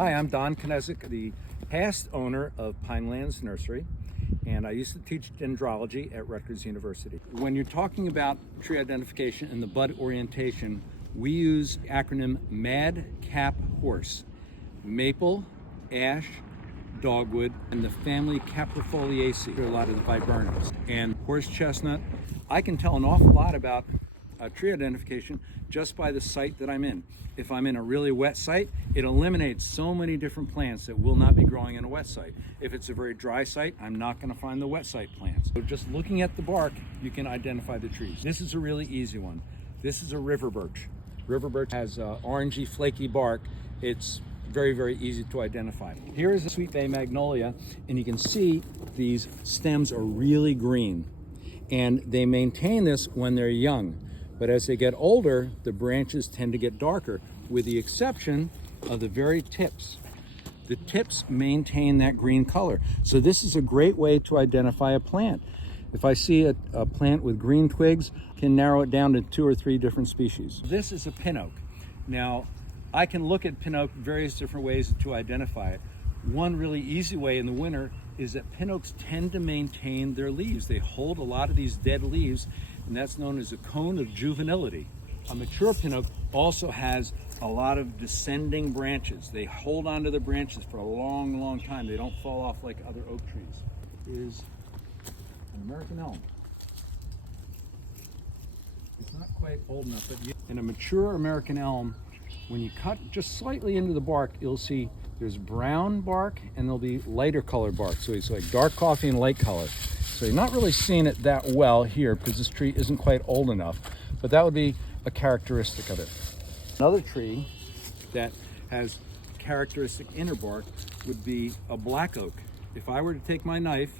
Hi, I'm Don Knezick, the past owner of Pinelands Nursery, and I used to teach dendrology at Rutgers University. When you're talking about tree identification and the bud orientation, we use the acronym MAD-CAP HORSE: maple, ash, dogwood, and the family Caprifoliaceae, a lot of the viburnums, and horse chestnut. I can tell an awful lot about tree identification just by the site that I'm in. If I'm in a really wet site, it eliminates so many different plants that will not be growing in a wet site. If it's a very dry site, I'm not going to find the wet site plants. So just looking at the bark, you can identify the trees. This is a really easy one. This is a river birch. River birch has orangey, flaky bark. It's very, very easy to identify. Here is a sweet bay magnolia, and you can see these stems are really green, and they maintain this when they're young. But as they get older, the branches tend to get darker, with the exception of the very tips. The tips maintain that green color. So this is a great way to identify a plant. If I see a plant with green twigs, I can narrow it down to 2 or 3 different species. This is a pin oak. Now, I can look at pin oak various different ways to identify it. One really easy way in the winter is that pin oaks tend to maintain their leaves. They hold a lot of these dead leaves, and that's known as a cone of juvenility. A mature pin oak also has a lot of descending branches. They hold onto the branches for a long, long time. They don't fall off like other oak trees. Is an American elm. It's not quite old enough, but in a mature American elm, when you cut just slightly into the bark, you'll see there's brown bark and there'll be lighter colored bark. So it's like dark coffee and light color. So you're not really seeing it that well here because this tree isn't quite old enough, but that would be a characteristic of it. Another tree that has characteristic inner bark would be a black oak. If I were to take my knife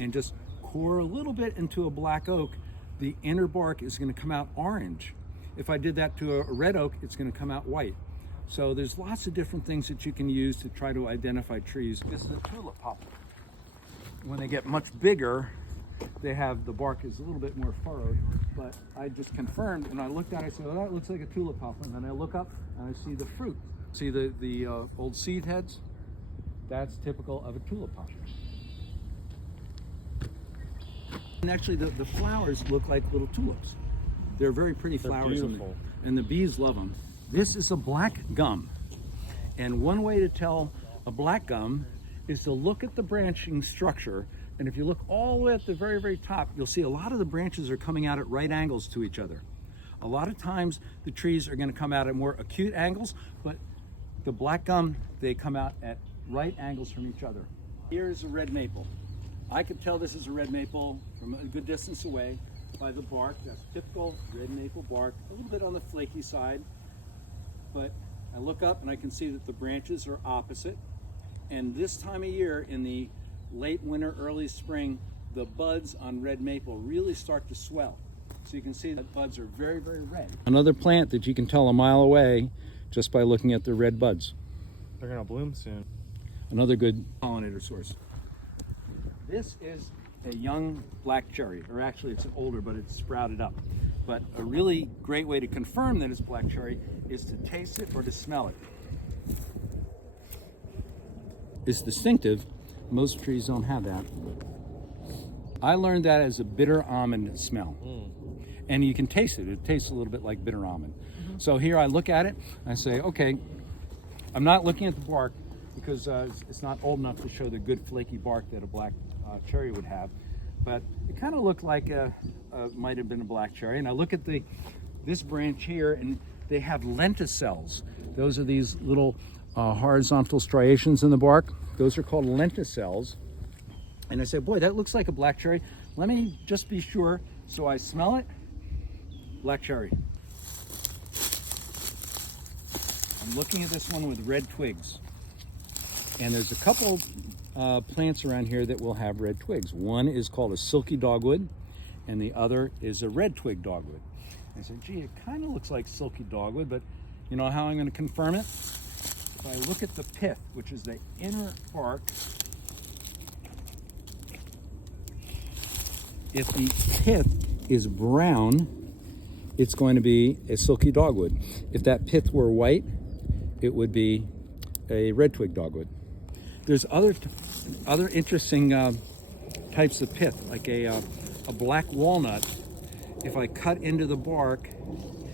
and just core a little bit into a black oak, the inner bark is going to come out orange. If I did that to a red oak, it's going to come out white. So there's lots of different things that you can use to try to identify trees. This is a tulip poplar. When they get much bigger, they have, the bark is a little bit more furrowed, but I just confirmed when I looked at it, I said, well, that looks like a tulip poplar. And then I look up and I see the fruit. See the old seed heads? That's typical of a tulip poplar. And actually the flowers look like little tulips. They're very pretty flowers, and the bees love them. This is a black gum, and one way to tell a black gum is to look at the branching structure, and if you look all the way at the very, very top, you'll see a lot of the branches are coming out at right angles to each other. A lot of times the trees are going to come out at more acute angles, but the black gum, they come out at right angles from each other. Here's a red maple. I could tell this is a red maple from a good distance away by the bark. That's typical red maple bark, a little bit on the flaky side, but I look up and I can see that the branches are opposite. And this time of year, in the late winter, early spring, the buds on red maple really start to swell. So you can see that buds are very, very red. Another plant that you can tell a mile away just by looking at the red buds. They're gonna bloom soon. Another good pollinator source. This is a young black cherry, or actually it's older, but it's sprouted up. But a really great way to confirm that it's black cherry is to taste it or to smell it. It's distinctive. Most trees don't have that. I learned that as a bitter almond smell. And you can taste it. It tastes a little bit like bitter almond. So here I look at it, and I say, okay, I'm not looking at the bark because it's not old enough to show the good flaky bark that a black cherry would have. But it kind of looked like might have been a black cherry. And I look at this branch here, and they have lenticels. Those are these little horizontal striations in the bark. Those are called lenticels. And I say, boy, that looks like a black cherry. Let me just be sure. So I smell it, black cherry. I'm looking at this one with red twigs. And there's a couple plants around here that will have red twigs. One is called a silky dogwood, and the other is a red twig dogwood. I said, gee, it kind of looks like silky dogwood, but you know how I'm going to confirm it? If I look at the pith, which is the inner bark, if the pith is brown, it's going to be a silky dogwood. If that pith were white, it would be a red twig dogwood. There's other interesting types of pith, like a black walnut. If I cut into the bark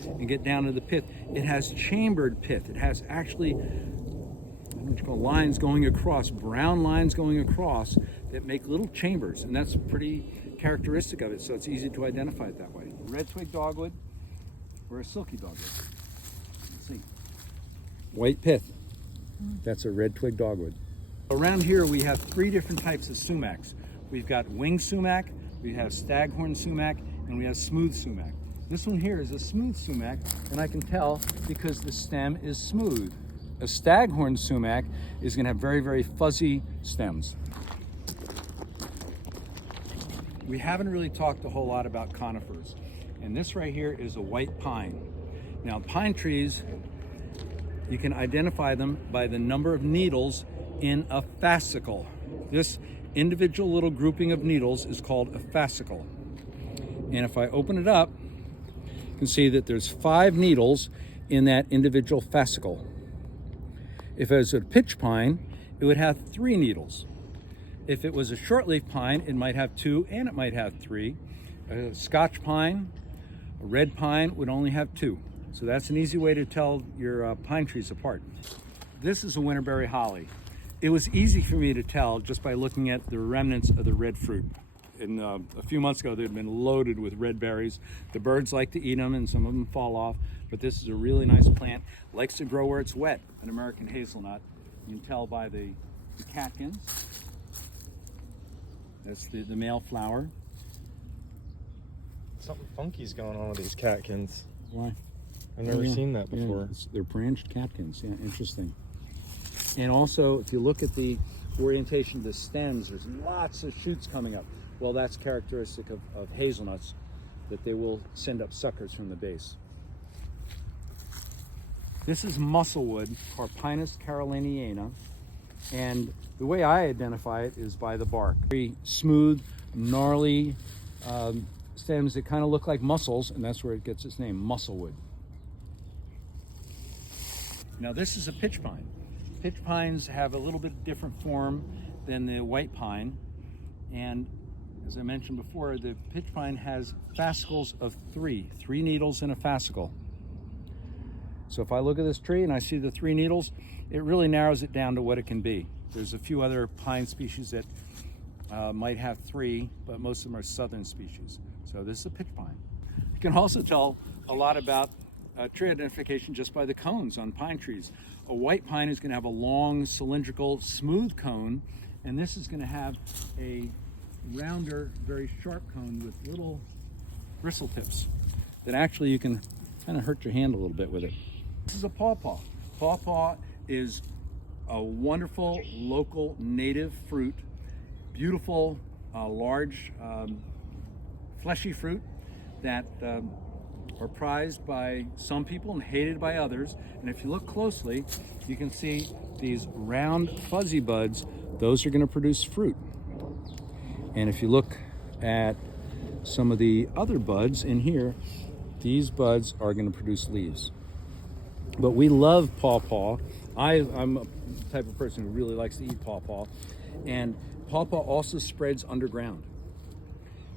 and get down to the pith, it has chambered pith. It has actually what you call lines going across, brown lines going across that make little chambers, and that's pretty characteristic of it, so it's easy to identify it that way. Red twig dogwood or a silky dogwood. Let's see. White pith, that's a red twig dogwood. Around here we have 3 different types of sumacs. We've got winged sumac, we have staghorn sumac, and we have smooth sumac. This one here is a smooth sumac, and I can tell because the stem is smooth. A staghorn sumac is going to have very, very fuzzy stems. We haven't really talked a whole lot about conifers, and this right here is a white pine. Now, pine trees, you can identify them by the number of needles in a fascicle. This individual little grouping of needles is called a fascicle. And if I open it up, you can see that there's 5 needles in that individual fascicle. If it was a pitch pine, it would have 3 needles. If it was a shortleaf pine, it might have 2 and it might have 3. A Scotch pine, a red pine would only have 2. So that's an easy way to tell your pine trees apart. This is a winterberry holly. It was easy for me to tell just by looking at the remnants of the red fruit. And a few months ago, they'd been loaded with red berries. The birds like to eat them and some of them fall off, but this is a really nice plant. Likes to grow where it's wet, an American hazelnut. You can tell by the catkins. That's the male flower. Something funky's going on with these catkins. Why? I've never seen that before. Yeah, they're branched catkins, yeah, interesting. And also, if you look at the orientation of the stems, there's lots of shoots coming up. Well, that's characteristic of hazelnuts, that they will send up suckers from the base. This is musclewood, Carpinus caroliniana, and the way I identify it is by the bark. Very smooth, gnarly stems that kind of look like mussels, and that's where it gets its name, musclewood. Now this is a pitch pine. Pitch pines have a little bit different form than the white pine, and as I mentioned before, the pitch pine has fascicles of 3 needles in a fascicle. So if I look at this tree and I see the 3 needles, it really narrows it down to what it can be. There's a few other pine species that might have 3, but most of them are southern species. So this is a pitch pine. You can also tell a lot about tree identification just by the cones on pine trees. A white pine is going to have a long, cylindrical, smooth cone, and this is going to have a rounder, very sharp cone with little bristle tips that actually you can kind of hurt your hand a little bit with it. This is a pawpaw. Pawpaw is a wonderful local native fruit, beautiful, large, fleshy fruit that are prized by some people and hated by others. And if you look closely, you can see these round fuzzy buds. Those are going to produce fruit. And if you look at some of the other buds in here, these buds are going to produce leaves. But we love pawpaw. I'm a type of person who really likes to eat pawpaw. And pawpaw also spreads underground.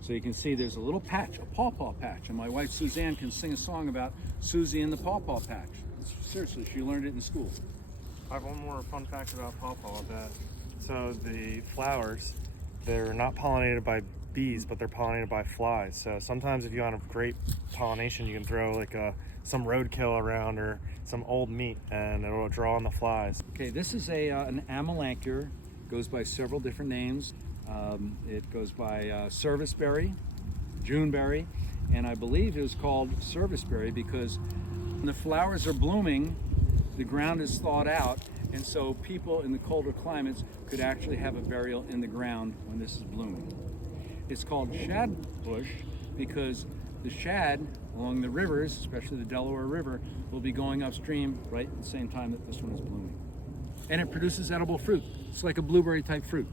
So you can see there's a little patch, a pawpaw patch. And my wife Suzanne can sing a song about Susie and the pawpaw patch. Seriously, she learned it in school. I have one more fun fact about pawpaw. So the flowers, they're not pollinated by bees, but they're pollinated by flies. So sometimes if you want a great pollination, you can throw like some roadkill around or some old meat, and it'll draw on the flies. Okay, this is an amelanchier. Goes by several different names. It goes by serviceberry, Juneberry, and I believe it was called serviceberry because when the flowers are blooming, the ground is thawed out, and so people in the colder climates could actually have a burial in the ground when this is blooming. It's called shad bush because the shad along the rivers, especially the Delaware River, will be going upstream right at the same time that this one is blooming. And it produces edible fruit. It's like a blueberry type fruit.